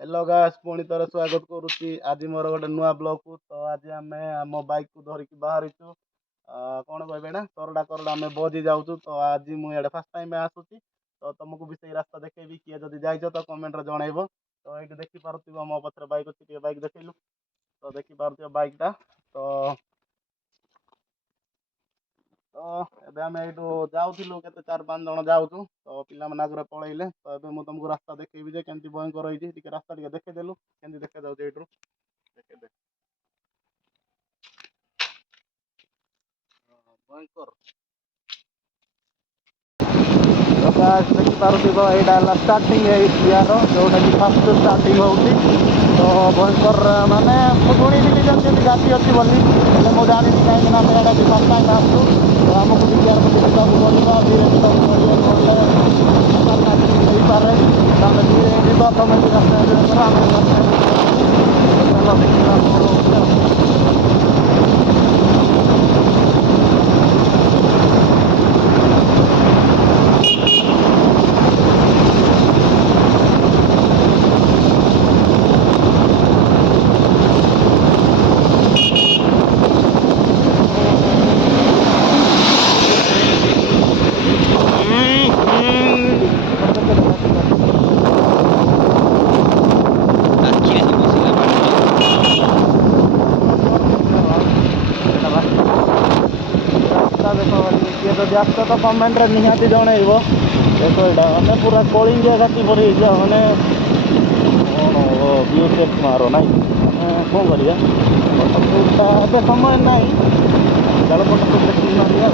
Hello guys पुणी थरे स्वागत करुच्ची आज मोर गोटे नुआ ब्लॉग को तो आज आम आम बाइक को धरिकी बाहरीचु कौन कहबे ना करड़ा करड़ा आम बजी जाऊँ तो आज मुझे फास्ट टाइम आसूसी तो तुमको भी सही रास्ता देखेबी किए जब जाइछ तो कमेंट जनइब तो ये देखिपे मो पथर बाइक अच्छी बाइक देखलु तो देखिपे बाइकटा तो तो ଏବେ ଆମେ ଏଇଠୁ ଯାଉଥିଲୁ କେତେ 4-5 ଜଣ ଯାଉଛୁ ତ ପିଲାମାନେ ଆଗରେ ପଳେଇଲେ ତ ଏବେ ମୁଁ ତମକୁ ରାସ୍ତା ଦେଖେଇବି ଯେ କେମିତି ଭୟଙ୍କର ହେଇଛି ଟିକେ ରାସ୍ତା ଟିକେ ଦେଖେଇଦେଲୁ କେମିତି ଦେଖାଯାଉଛି ଏଇଠୁ ଦେଖେଇଦେ ଭୟଙ୍କର ତ ଗାଇସ୍ ଦେଖିପାରୁଥିବ ଏଇଟା ହେଲା ଷ୍ଟାର୍ଟିଂ ଏଇ ଇୟାର ଯୋଉଟାକି ଫାଷ୍ଟ ଷ୍ଟାର୍ଟିଂ ହେଉଛି ତ ଭୟଙ୍କର ମାନେ ମୁଁ ଶୁଣିଥିଲି ଯେମିତି ଗାଡ଼ି ଅଛି ବୋଲି ହେଲେ ମୁଁ ଜାଣିନି କାହିଁକିନା ଆମେ ଏଇଟା ବି ଫାଷ୍ଟ ଟାଇମ୍ ଆସୁଛୁ ତ ଆମକୁ ବି କେୟାର କରି ଯିବାକୁ ପଡ଼ିବ ଧୀରେ ଯିବାକୁ ପଡ଼ିବ ନହେଲେ ହେଇପାରେ ତାହେଲେ ଧୀରେ ଯିବା ତମେ ବି ରାସ୍ତା କର ଆମେ ରାସ୍ତା ଚାଲ ଦେଖିବା କ'ଣ ହେଉଛି ଆଉ जास्त तो कमेंट रे निहाती जनइब देखो यहाँ मैंने पूरा कलिंगिया घाटी पर मैंने कौन बीएसएफ मारो ना कौन कर समय ना जलपट तो देखिए मारिया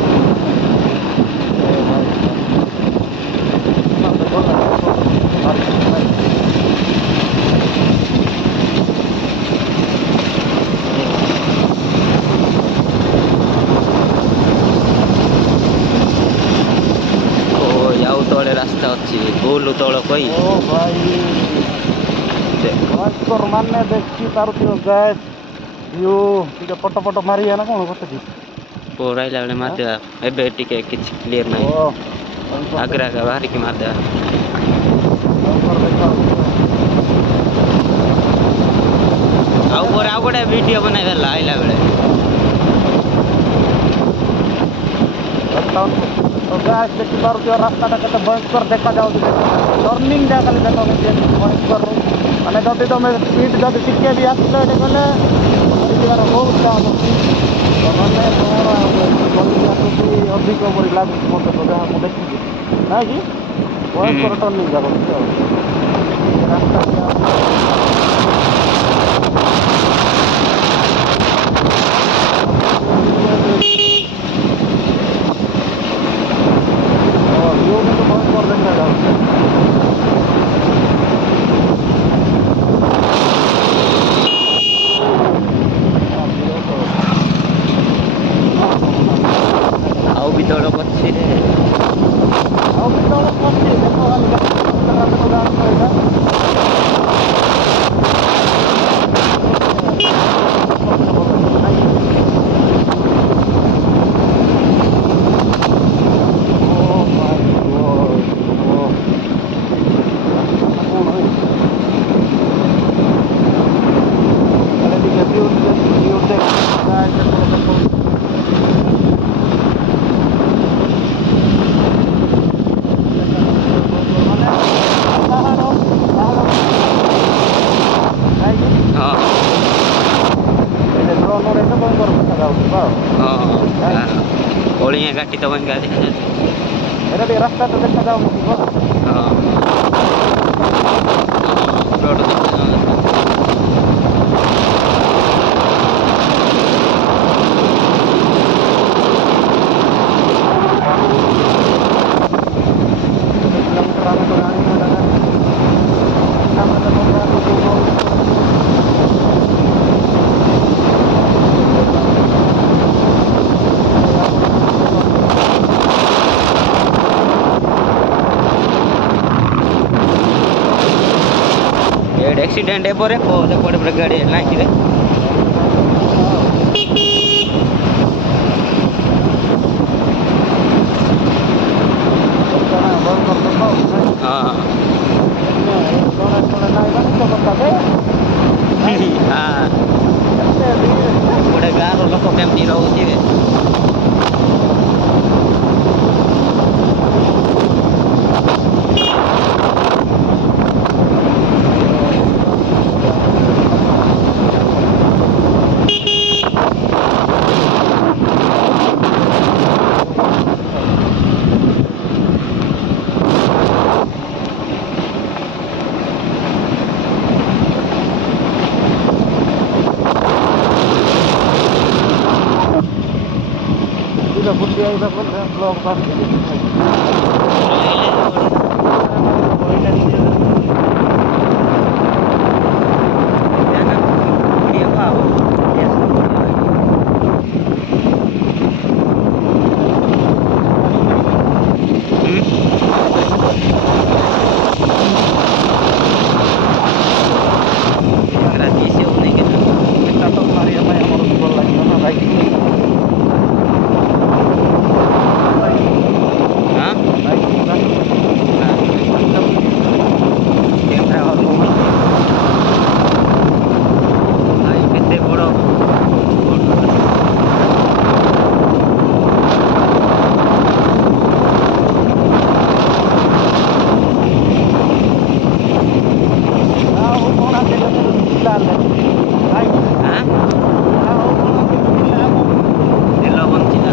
तले रास्ता अच्छी बुलू तल कई ओ भाई भयंकर माने देखी पारुथिव गैस व्यू टिके पट पट मारिया ना कौन कत पोराइला बेले मारदेवा एबे टिके किछ क्लियर नहीं आगरा का बाहर की मारदेवा आउ गोटे वीडियो बनाई देला आइला बेले तो गैस देखी पारुथिव रास्ताटा केते भयंकर देखा जाउछ टर्निंग जा खाली देखो भयंकर माने जदि तुम स्पीड जदि टिके भी आसले एटे गले ଯିବାର ବହୁତ କାମ ଅଛି ମାନେ କ'ଣ ଅଧିକ ପରି ଲାଗୁଛି ମୋତେ ତ ଯାହା ମୁଁ ଦେଖିଛି ନାଇଁ କି ଭୟଙ୍କର ଟର୍ନିଂ ଯାକ कलिंगिया घाटी तो बन गया रास्ता तो देखा जाओ एक्सीडेंट है पर पड़े पड़े गाड़ी है ना कि हाँ ବୁଲି ଆଇଲା ପରେ ବ୍ଲକ୍ ପାସ୍ ମାରିବା ପାଇଁ ଆମର ଭଲ ଲାଗିବ ନା ଭାଇ କେତେ ବଡ଼ ଆଉ କ'ଣ ତାହେଲେ ଭାଇ ଆଉ ତେଲ ବଞ୍ଚିଲା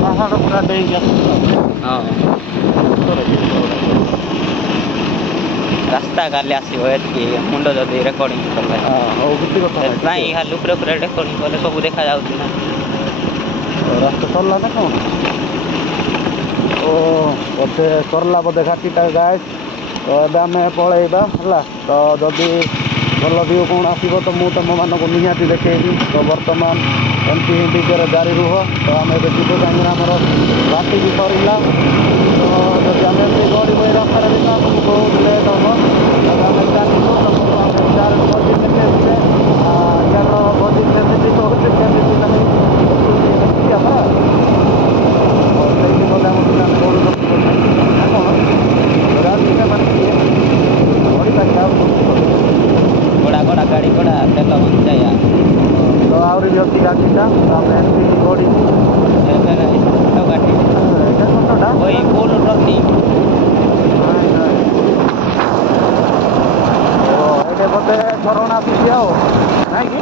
ପାହାଡ଼ ପୁରା ଡେଇଁକି ହଁ ରାସ୍ତା କାଲି ଆସିବ ଏତିକି ମୁଣ୍ଡ ଯଦି ରେକର୍ଡିଂ କଲେ ହଉ କିଛି କଥା ସେଥିପାଇଁ ଖାଲି ଉପରେ ଉପରେ ରେକର୍ଡିଂ କଲେ ସବୁ ଦେଖାଯାଉଛି ନା ରାସ୍ତା ସରିଲା ନା କ'ଣ ଓ ବୋଧେ ସରିଲା ବୋଧେ ଘାଟିଟା ଗାଇସ୍ ତ ଏବେ ଆମେ ପଳେଇବା ହେଲା ତ ଯଦି ଭଲ ଭିଉ କ'ଣ ଆସିବ ତ ମୁଁ ତୁମମାନଙ୍କୁ ନିହାତି ଦେଖେଇବି ତ ବର୍ତ୍ତମାନ ଏମିତି ହିଁ ଭିଡ଼ିଓରେ ଜାରି ରୁହ ତ ଆମେ ଏବେ ଯିବୁ କାହିଁକିନା ଆମର ଘାଟି ବି ସରିଲା ତ ଯଦି ଆମେ ଏମିତି ଗଡ଼ିବୁ ଏଇ ରାସ୍ତାରେ ବି ଆମକୁ ବହୁତ ଲେଟ୍ ହେବ ତେବେ ଆମେ ଚାଲିବୁ ତମକୁ ଆମେ ଯାହାର ଭୋଜି ଦେଖେଇଥିଲେ ୟାର ଭୋଜି କେମିତି କହୁଛି କେମିତି ନାହିଁ ଦେଖିବା ପରା ସେଇଠି ଗଲେ ଆମ ପିଲାମାନେ ପଢ଼ୁଛନ୍ତି ନା କ'ଣ ରାତିରେ ମାନେ ପଢ଼ିପାରିବା ଆଉ ଗୋଡ଼ା ଗୋଡ଼ା ଗାଡ଼ି ଗୋଡ଼ା ତେଲ ବଞ୍ଚାଇବା ତ ଆହୁରି ବି ଅଛି ଗାଡ଼ିଟା ଆମେ ଏମିତି ଗଡ଼ିବୁ ଏବେ ଛୋଟ ଗାଡ଼ି ଏଇଟା ଛୋଟଟା ওই ফুল রনি ଏଇଟା ବୋଧେ ଝରଣା ଆସୁଛି ଆଉ ନାଇଁ କି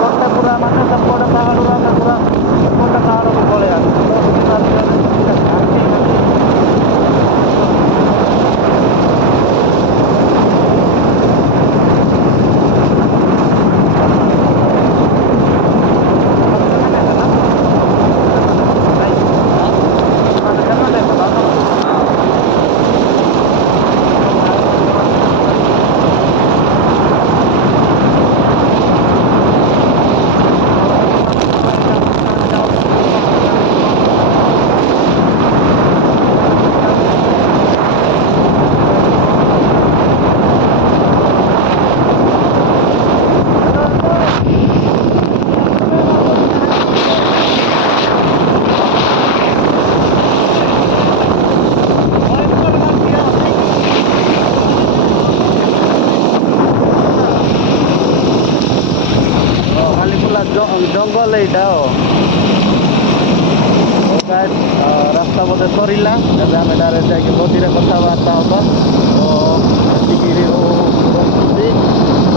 ଗୋଟେ ପୁରା ମାନେ ସେପଟେ ପାହାଡ଼ରୁ ଆମେ ପୁରା ସେପଟେ ପାହାଡ଼କୁ ପଳେଇ ଆସିଛୁ ଜଙ୍ଗଲ ଏଇଟା ରାସ୍ତା ବୋଧେ ସରିଲା ଏବେ ଆମେ ଡାଇରେକ୍ଟ ଯାଇକି ଭୋଜିରେ କଥାବାର୍ତ୍ତା ହେବା ତ ଏତିକି ରହୁଛନ୍ତି ତ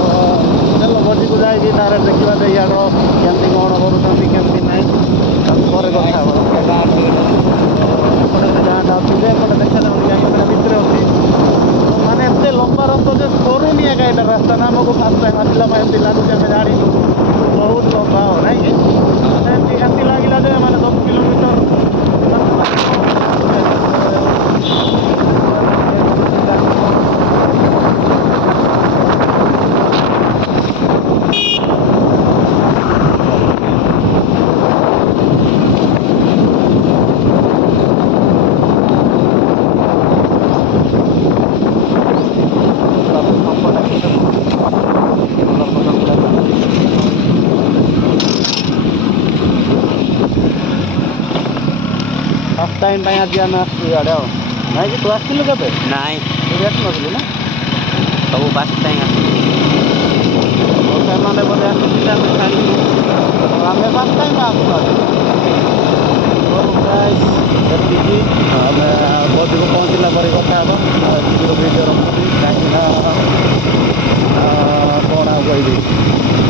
ଚାଲ ଭୋଜିକୁ ଯାଇକି ଡାଇରେକ୍ଟ ଦେଖିବା ଯେ ଇଆଡ଼ର କେମିତି କ'ଣ କରୁଛନ୍ତି କେମିତି ନାହିଁ ତାକୁ ପରେ କଥା ହେବା ଏପଟେ ଗାଁଟା ଅଛି ଯେ ଏପଟେ ଦେଖାଯାଉନି କ୍ୟାମେରା ଭିତରେ ଅଛି ମାନେ ଏତେ ଲମ୍ବା ରାସ୍ତା ଯେ ସରୁନି ଏକା ଏଇଟା ରାସ୍ତା ନା ଆମକୁ ଫାଷ୍ଟ ଟାଇମ୍ ଆସିଲା ପାଇଁ ଏମିତି ଲାଗୁଛି ଆମେ ଜାଣିଛୁ ବହୁତ ଲମ୍ବା ହବ ନାଇଁ କି ଏମିତି ଲାଗିଲା ଯେ ମାନେ 10 କିଲୋମିଟର ଟାଇମ୍ ପାଇଁ ଆଜି ଆମେ ଆସିଛୁ ଇଆଡ଼େ ଆଉ ନାଇଁ କି ତୁ ଆସିଥିଲୁ କେବେ ନାଇଁ ତୁ ଆସିନଥିଲୁ ନା ସବୁ ଫାଷ୍ଟ ଟାଇମ୍ ସେମାନେ ବୋଧେ ଆସିଥିଲେ ଆମେ ଖାଲି ଆମେ ଫାଷ୍ଟ ଟାଇମ୍ ଆସୁଛୁ ଏତିକି ଆମେ ବଧୁକୁ ପହଞ୍ଚିଲା ପରେ କଥା ହେବା ଏତିକିର ଭିଡ଼ିଓ ରଖୁଛି କାହିଁକିନା କ'ଣ ଆଉ କହିବି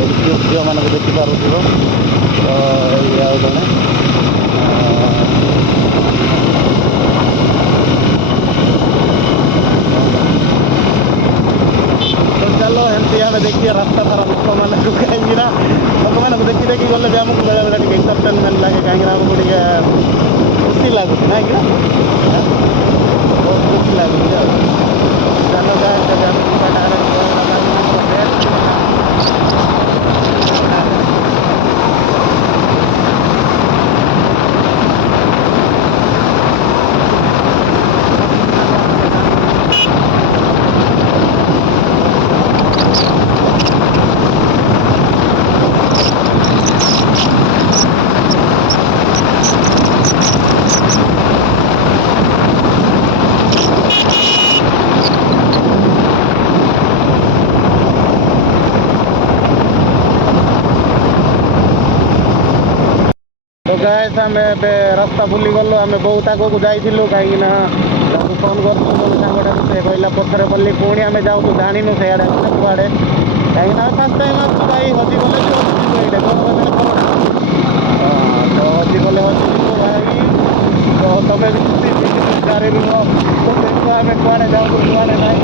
ଏଠି ଝିଅମାନଙ୍କୁ ଦେଖିପାରୁଥିବ ତ ଏଇ ଆଉ ଜଣେ ତ ଚାଲ ଏମିତି ଆମେ ଦେଖିବା ରାସ୍ତା ସାରା ଲୋକମାନଙ୍କୁ କାହିଁକିନା ଲୋକମାନଙ୍କୁ ଦେଖି ଦେଖି ଗଲେ ବି ଆମକୁ ବେଳେବେଳେ ଟିକେ ଏଣ୍ଟରଟେନମେଣ୍ଟ ଲାଗେ କାହିଁକିନା ଆମକୁ ଟିକେ ଖୁସି ଲାଗୁଛି ନାଇଁ କି ବହୁତ ଖୁସି ଲାଗୁଛି ଆଉ ଚାଲ ତେବେ ଆମେ तो गाइस ଆମେ ଏବେ ରାସ୍ତା ବୁଲି ଗଲୁ ଆମେ ବହୁତ ଆଗକୁ ଯାଇଥିଲୁ କାହିଁକିନା ତାକୁ ଫୋନ୍ କରିଥିଲୁ ମୋ ସାଙ୍ଗଟାକୁ ସେ କହିଲା ପଛରେ ବୋଲି ପୁଣି ଆମେ ଯାଉଛୁ ଜାଣିନୁ ସେଆଡ଼େ କୁଆଡ଼େ କାହିଁକିନା ଫାର୍ଷ୍ଟ ଟାଇମ୍ ଆସୁଛୁ ଭାଇ ହଜିଗଲେ ବି ହଜିଯିବୁ ଏଇଟା ତ ହଜିଗଲେ ହଜିଯିବୁ ଭାଇ ତ ତମେ ବି ଜାଣିନୁ ଆମେ କୁଆଡ଼େ ଯାଉଛୁ କୁଆଡ଼େ ନାହିଁ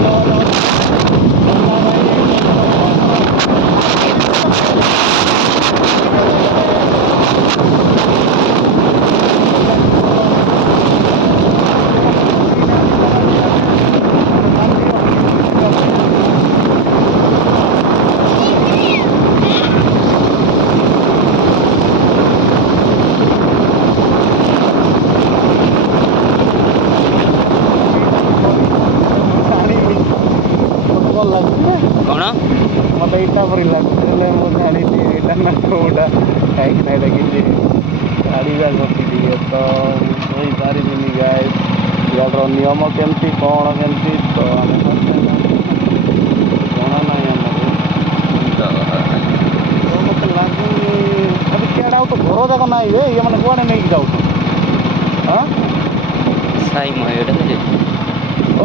କ'ଣ ମୋତେ ଇଟା ପରି ଲାଗୁଛି ହେଲେ ମୁଁ ଜାଣିଛି ଏଇଟା ନା କେଉଁଟା କାହିଁକିନା ଏଇଟା କିଛି ଗାଡ଼ିବା ଗତି ଟିକେ ତ କହିପାରିବିନି ଗାଈ ଇଆଡ଼ର ନିୟମ କେମିତି କ'ଣ କେମିତି ତ ଆମେ ଜଣା ନାହିଁ ଆମକୁ ମୋତେ ଲାଗୁନି ଏବେ କିଆଡ଼େ ଆଉ ତ ଘର ଯାକ ନାହିଁ ବେ ଇଏ ମାନେ କୁଆଡ଼େ ନେଇକି ଯାଉଛୁ ହଁ ସାଇ ମୟୂର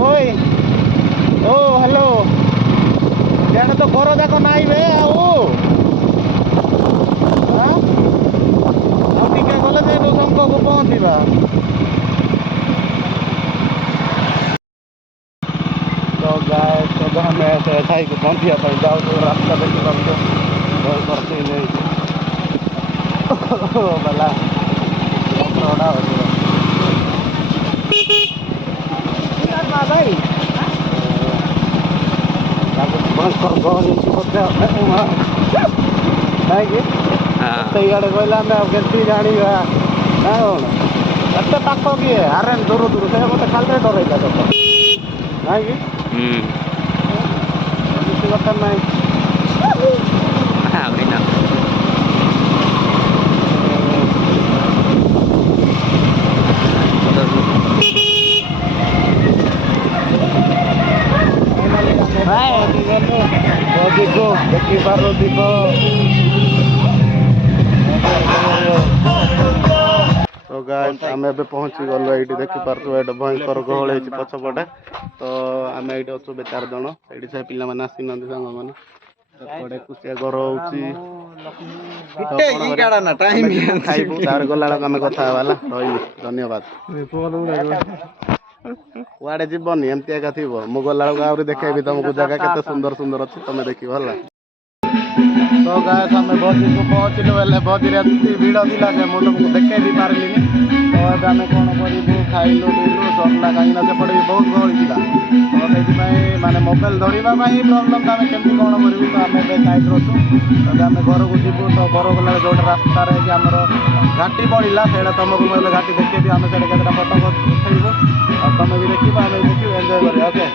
ଓଇ ଓ ହ୍ୟାଲୋ ଇଆଡ଼େ ତ ଘର ଯାକ ନାହିଁ ବେ ଆଉ ଟିକେ ଗଲେ ସେଇଠୁ ଶଙ୍ଖକୁ ପହଞ୍ଚିବା ତ ଆମେ ସେ ଥାଇକୁ ପହଞ୍ଚିବା ପାଇଁ ଯାଉଛୁ ରାସ୍ତା ଦେଖିପାରୁଛୁ ବହି କରିଛି ନେଇକି ବାଲା ଭାଇ ଗହଳି ନାଇଁ କି ସେଇଆଡ଼େ କହିଲେ ଆମେ ଆଉ କେମିତି ଜାଣିବା ନା କ'ଣ ଏତେ ପାଖ କିଏ ଆରେ ଦୂର ଦୂର ସେ ମୋତେ ଖାଲିରେ ଡରେଇଲା ତ ନାଇଁ କି କିଛି କଥା ନାହିଁ ଦେଖିପାରୁଥିବ ତ ଗାଇସ୍ ଆମେ ଏବେ ପହଞ୍ଚି ଗଲୁ ଏଇଠି ଦେଖିପାରୁଛୁ ଏଇଟା ଭୟଙ୍କର ଗହଳି ହେଇଛି ପଛପଟେ ତ ଆମେ ଏଇଠି ଅଛୁ 4 ଜଣ ଏଇଠି ସେ ପିଲାମାନେ ଆସିନାହାନ୍ତି ସାଙ୍ଗମାନେ ଏପଟେ ଏକୁଟିଆ ଘର ହେଉଛି ଖାଇବୁ ତାର ଗଲାବେଳକୁ ଆମେ କଥା ହେବା ହେଲା ରହିଲି ଧନ୍ୟବାଦ କୁଆଡ଼େ ଯିବନି ଏମିତି ଏକା ଥିବ ମୁଁ ଗଲାବେଳକୁ ଆହୁରି ଦେଖେଇବି ତମକୁ ଜାଗା କେତେ ସୁନ୍ଦର ସୁନ୍ଦର ଅଛି ତମେ ଦେଖିବ ହେଲା ତ ଗାଇସ୍ ଆମେ ଭୋଜିକୁ ପହଞ୍ଚିଲୁ ହେଲେ ଭୋଜିରେ ଏମିତି ଭିଡ଼ ଥିଲା ଯେ ମୁଁ ତମକୁ ଦେଖେଇ ବି ପାରିଲିନି ତ ଏବେ ଆମେ କ'ଣ କରିବୁ ଖାଇଲୁ ପିଇଲୁ ସରିଲା କାହିଁକିନା ସେପଟେ ବି ବହୁତ ଗହଳି ଥିଲା ତ ସେଇଥିପାଇଁ ମାନେ ମୋବାଇଲ ଧରିବା ପାଇଁ ପ୍ରୋବ୍ଲେମ୍ ଆମେ କେମିତି କ'ଣ କରିବୁ ତ ଆମେ ଏବେ ସାଇଡ଼୍ରେ ଅଛୁ ଏବେ ଆମେ ଘରକୁ ଯିବୁ ତ ଘର ଗଲାବେଳେ ଯେଉଁଟା ରାସ୍ତାରେ କି ଆମର ଘାଟି ପଡ଼ିଲା ସେଇଟା ତମକୁ ମୁଁ ଏବେ ଘାଟି ଦେଖେଇବି ଆମେ ସେଇଟା କେତେଟା ଫଟୋ ଉଠେଇବୁ ଆଉ ତମେ ବି ଦେଖିବ ଆମେ ବି ଦେଖିବୁ ଏନ୍ଜୟ କରିବା ଓକେ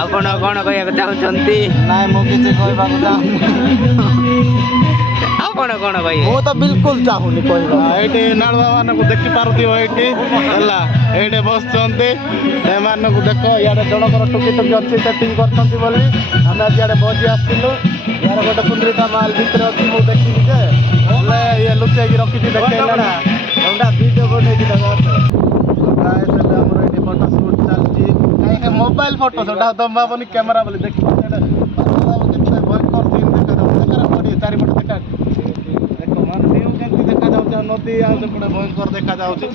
ଆପଣ କ'ଣ କହିବାକୁ ଚାହୁଁଛନ୍ତି ନାଇଁ ମୁଁ କିଛି କହିବାକୁ ଚାହୁଁନି कौन कौन भाई ମୁଁ ତ ବିଲକୁଲ ଚାହୁଁନି କହିବା ଏଇଠି ନାଳୁଆ ମାନଙ୍କୁ ଦେଖିପାରୁଥିବ ଏଇଠି ହେଲା ଏଇଠି ବସିଛନ୍ତି ସେମାନଙ୍କୁ ଦେଖ ଇଆଡ଼େ ଜଣଙ୍କର ଟୁକି ଟୁକି ଅଛି ସେଟିଂ କରୁଛନ୍ତି ବୋଲି ଆମେ ଆଜି ଇଆଡ଼େ ଭୋଜି ଆସିଥିଲୁ ୟାର ଗୋଟେ ସୁନ୍ଦରୀଟା ମାଲ ଭିତରେ ଅଛି ମୁଁ ଦେଖିଲି ଯେ ହେଲେ ଇଏ ଲୁଚେଇକି ରଖିଛି ଦେଖେଇଲା ଭିଡ଼ିଓ ବନେଇକି ଦେବା ଏବେ ଆମର ଏଇଠି ଫଟୋ ସୁଟ୍ ଚାଲିଛି କାହିଁକି ମୋବାଇଲ ଫଟୋ ସେଟା ତମ ଭାବନି କ୍ୟାମେରା ବୋଲି ଦେଖିଛି କେତେ ଭୟଙ୍କର ସିନ୍ ଦେଖାଯାଉଛି ଦେଖ ଚାରିପଟେ ଦେଖା ଦେଖ ମାନେ ଭିଉ କେମିତି ଦେଖାଯାଉଛି ଆଉ ନଦୀ ଆଉ ସେପଟେ ଭୟଙ୍କର ଦେଖାଯାଉଛି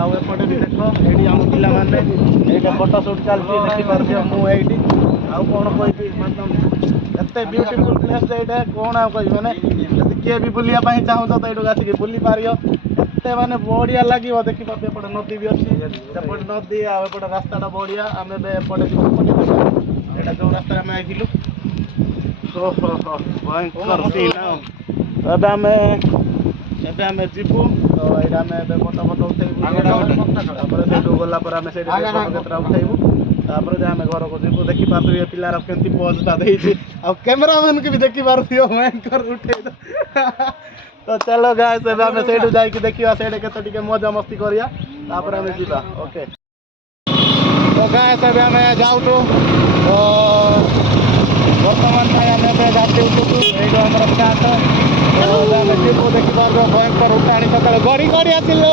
ଆଉ ଏପଟେ ବି ଦେଖ ଏଇଠି ଆମ ପିଲାମାନେ ଏଇଠି ଫଟୋ ସୁଟ୍ ଚାଲିଛି ଦେଖିପାରୁଛି ମୁଁ ଏଇଠି ଆଉ କ'ଣ କହିବି ଏତେ ବ୍ୟୁଟିଫୁଲ୍ ପ୍ଲେସ୍ ଏଇଟା କ'ଣ ଆଉ କହିବି ମାନେ ଯଦି କିଏ ବି ବୁଲିବା ପାଇଁ ଚାହୁଁଛ ତ ଏଇଠୁ ଆସିକି ବୁଲି ପାରିବ ଏତେ ମାନେ ବଢ଼ିଆ ଲାଗିବ ଦେଖିପାରୁଛ ଏପଟେ ନଦୀ ବି ଅଛି ସେପଟେ ନଦୀ ଆଉ ଏପଟେ ରାସ୍ତାଟା ବଢ଼ିଆ ଆମେ ଏବେ ଏପଟେ ଯିବୁ ଏପଟେ ଏଇଟା ଯେଉଁ ରାସ୍ତାରେ ଆମେ ଆସିଥିଲୁ ଭୟଙ୍କର ସିନ୍ ଆଉ ଏବେ ଆମେ ଯିବୁ ତ ଏଇଟା ଆମେ ଏବେ ଫଟୋ ଉଠେଇବୁ ତାପରେ ସେଇଠୁ ଗଲା ପରେ ଆମେ ସେଇଠି ଫଟୋ କେତେଟା ଉଠେଇବୁ ତାପରେ ଯେ ଆମେ ଘରକୁ ଯିବୁ ଦେଖିପାରୁଥିବେ ପିଲାର କେମିତି ପୋଜଟା ଦେଇଛି ଆଉ କ୍ୟାମେରାମ୍ୟାନ୍କୁ ବି ଦେଖିପାରୁଥିବ ଭୟଙ୍କର ଉଠେଇ ତ ଚାଲ ଗାଇସ୍ ଏବେ ଆମେ ସେଇଠୁ ଯାଇକି ଦେଖିବା ସେଇଠି କେତେ ଟିକେ ମଜା ମସ୍ତି କରିବା ତାପରେ ଆମେ ଯିବା ଓକେ ତ ଗାଇସ୍ ଏବେ ଆମେ ଯାଉଛୁ ତ ବର୍ତ୍ତମାନ ପାଇଁ ଆମେ ଏବେ ଗାଡ଼ି ଉଠୁଛୁ ଏଇଠୁ ଆମର ଷ୍ଟାର୍ଟ ଏବେ ଆମେ ଯିବୁ ଦେଖିପାରୁଛୁ ଭୟଙ୍କର ଉଠାଣି ସକାଳେ ଗଡ଼ି ଗଡ଼ି ଆସିଲୁ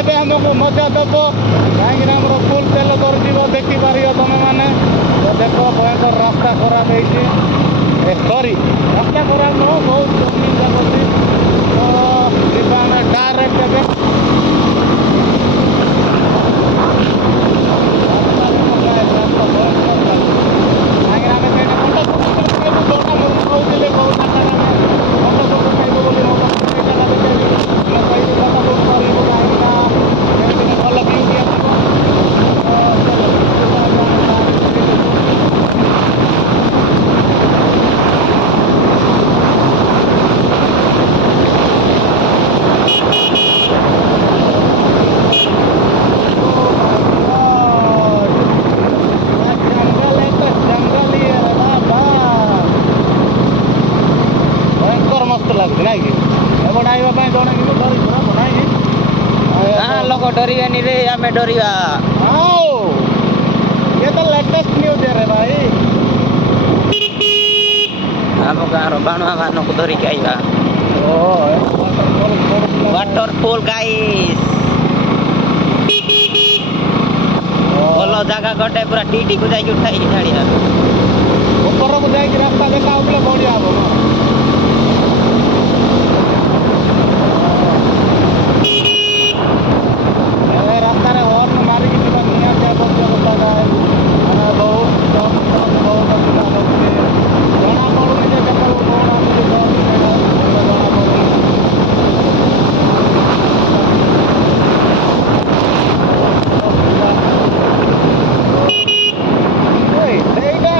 ଏବେ ଆମକୁ ମଜା ଦେବ କାହିଁକିନା ଆମର ଫୁଲ୍ ତେଲ ଧରିଯିବ ଦେଖିପାରିବ ତମେମାନେ ତ ଦେଖ ଭୟଙ୍କର ରାସ୍ତା ଖରାପ ହେଇଛି ସରି ରାସ୍ତା ଖରାପ ନୁହଁ ବହୁତ ଚିନ୍ତା କରୁଛି ତ ଯିବା ଆମେ ଡାଇରେକ୍ଟ ଏବେ लोक डरवानी रे आम डरवा ये तो लेटेस्ट न्यूज है रे भाई आम गाँव बाणुआ मान को धरिक आइबा वाटरफॉल गाइस भल जगह गटे पूरा टीटी को जाके उठाई छाड़िया ऊपर को जाके रास्ता देखा बढ़िया हम रास्तार हर्न मारिक निहाती आवश्यकता बहुत बहुत असुविधा होती जना पड़ूनी जे केତେବେଳେ कौन आसुची जना पड़ूनी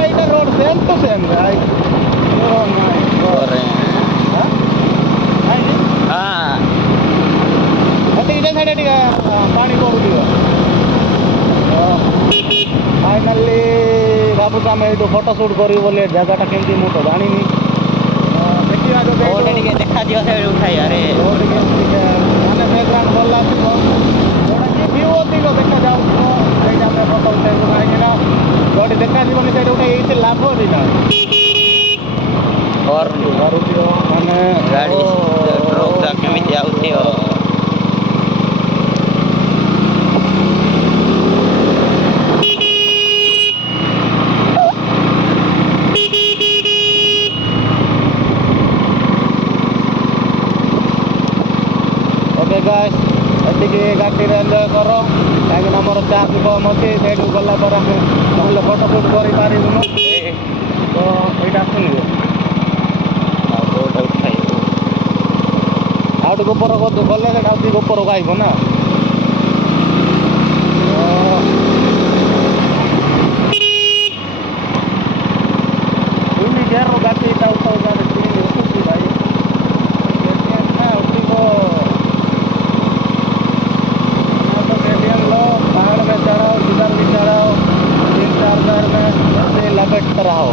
एटा road same to same right पानी पड़ू फाइनाली भावुँ आम ये फोटो सुट करूँ बोले जगहटा केमती मुझे तो जानी देखा देखा उठाई अरे मैंने बैकग्राउंड भल आसो जोटा कि व्यू अधिक देखा जाऊँ फोटो उठेबू कहीं जो देखा जीवन से गोटे लाभ भी ना माने गाड़ी केमी आउ गाइस एतिके गाड़ी एंजॉय कर कहीं आमर चार्ज कम अच्छे से गला पर ना फोटो सुट कर पारूँ तो यहाँ आसुनि आउट गोपर गले अधिक गोपर को आइब ना गाड़ी भाई पहाड़ में चढ़ाओ जिधर भी चढ़ाओ 3-4 बार में ऐसे लपेटते रहो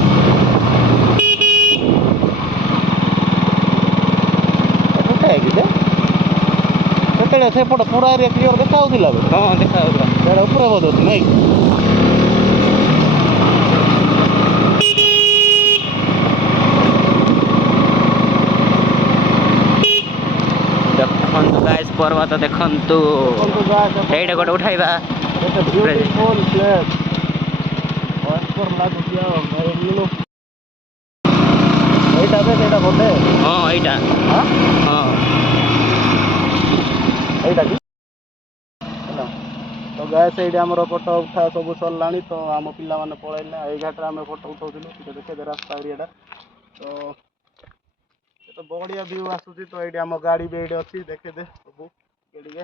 କେତେବେଳେ ସେପଟେ ପୁରା ଏରିଆ କ୍ଲିୟର ଦେଖାଯାଉଥିଲା ହଁ ଦେଖାଯାଉଥିଲା। ସେଇଟା ଉପରେ ବୋଧେ ଅଛି ନାଇଁ? ଦେଖନ୍ତୁ ଗାଇସ୍ ପର୍ବତ ଦେଖନ୍ତୁ। ଦେଖନ୍ତୁ guys, ଏଇଟା ଗୋଟେ ଉଠାଇବା। it's a beautiful place. ଭୟଙ୍କର ଲାଗୁଛି ଆଉ ଏଇଟା ସେଇଟା ବୋଧେ ହଁ ଏଇଟା ହଁ ହଁ ଏଇଟା କି ହେଲା। ତ ଗାଏ ସେଇଠି ଆମର ଫଟୋ ଉଠା ସବୁ ସରିଲାଣି। ତ ଆମ ପିଲାମାନେ ପଳେଇଲେ। ଏଇ ଘାଟରେ ଆମେ ଫଟୋ ଉଠାଉଥିଲୁ ଟିକେ ଦେଖେଇଦେ ରାସ୍ତା ଏରିଆଟା। ତ ତ ବଢ଼ିଆ ଭିଉ ଆସୁଛି। ତ ଏଇଠି ଆମ ଗାଡ଼ି ବି ଏଇଠି ଅଛି ଦେଖେଇଦେ ସବୁ ଟିକେ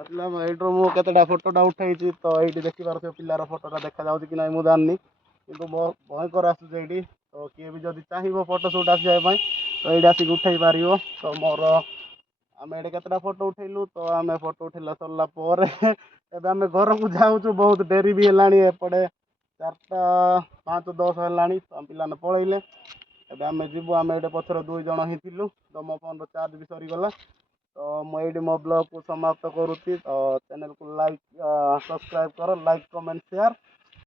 ଆସିଲା ଏଇଠୁ ମୁଁ କେତେଟା ଫଟୋଟା ଉଠେଇଛି। ତ ଏଇଠି ଦେଖିପାରୁଥିବ ପିଲାର ଫଟୋଟା ଦେଖାଯାଉଛି କି ନାହିଁ ମୁଁ ଜାଣିନି, କିନ୍ତୁ ମୋ ଭୟଙ୍କର ଆସୁଛି ଏଇଠି। ତ କିଏ ବି ଯଦି ଚାହିଁବ ଫଟୋ ସୁଟ୍ ଆସିବା ପାଇଁ ତ ଏଇଠି ଆସିକି ଉଠେଇ ପାରିବ। ତ ମୋର ଆମେ ଏଇଠି କେତେଟା ଫଟୋ ଉଠେଇଲୁ। ତ ଆମେ ଫଟୋ ଉଠେଇଲା ସରିଲା ପରେ ଏବେ ଆମେ ଘରକୁ ଯାଉଛୁ। ବହୁତ ଡେରି ବି ହେଲାଣି, ଏପଟେ 4:05-10 ହେଲାଣି। ତ ଆମ ପିଲାମାନେ ପଳେଇଲେ। ଏବେ ଆମେ ଯିବୁ। ଆମେ ଏଇଠି ପଛରେ 2 ଜଣ ହିଁ ଥିଲୁ। ତ ମୋ ଫୋନ୍ର ଚାର୍ଜ ବି ସରିଗଲା। ତ ମୁଁ ଏଇଠି ମୋ ବ୍ଲଗ୍କୁ ସମାପ୍ତ କରୁଛି। ତ ଚ୍ୟାନେଲକୁ ଲାଇକ୍ ସବସ୍କ୍ରାଇବ୍ କର, ଲାଇକ୍ କମେଣ୍ଟ ସେୟାର।